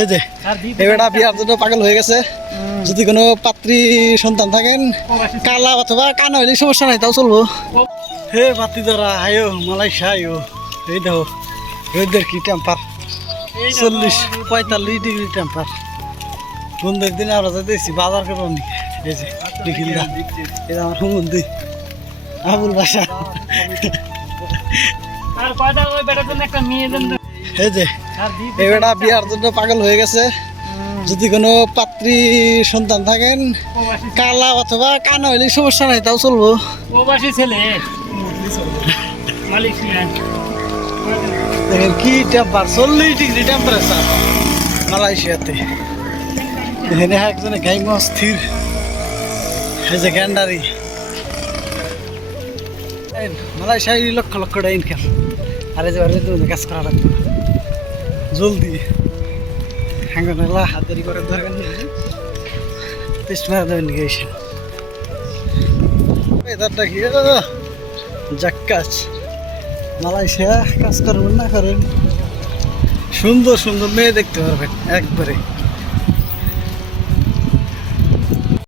এই যে এবারটা বিয়ার জন্য পাগল হয়ে গেছে। যদি কোনো পাত্রী সন্তান থাকেন কালা অথবা কানা হইলে সমস্যা নাই তাও চলবো। হে পাত্রী দ্বারা আয়ো মালয়েশিয়া আয়ো। এই দেখো রোদের কি টেম্পার চল্লিশ পঁয়তাল্লিশ ডিগ্রি টেম্পার বন্ধুর দিনে আমরা যাইতেছি বাজার করব এই যে এই আমার বন্ধু আবুল বাসা। এই যে এবারটা বিয়ার জন্য পাগল হয়ে গেছে। যদি কোনো পাত্রী সন্তান থাকেন কালা অথবা কানা হইলে সমস্যা নাই তাও চলবো। প্রবাসী ছেলে। দেখেন কি টেম্পার চল্লিশ ডিগ্রি টেম্পারেচার মালয়েশিয়াতে। এখানে একজনে গাই অস্থির। এই যে গ্যান্ডারি। মালয়েশিয়ায় লক্ষ লক্ষ টাকা ইনকাম আর এই যে কাজ করা লাগবে জলদি। হাঙ্গনেলা হাত দেরি করার দরকার নেই টেস্ট মারা দেবেন গেছে এসে কি যাক কাজ মালয়েশিয়া কাজ করবেন না করেন। সুন্দর সুন্দর মেয়ে দেখতে পারবেন, একবারে।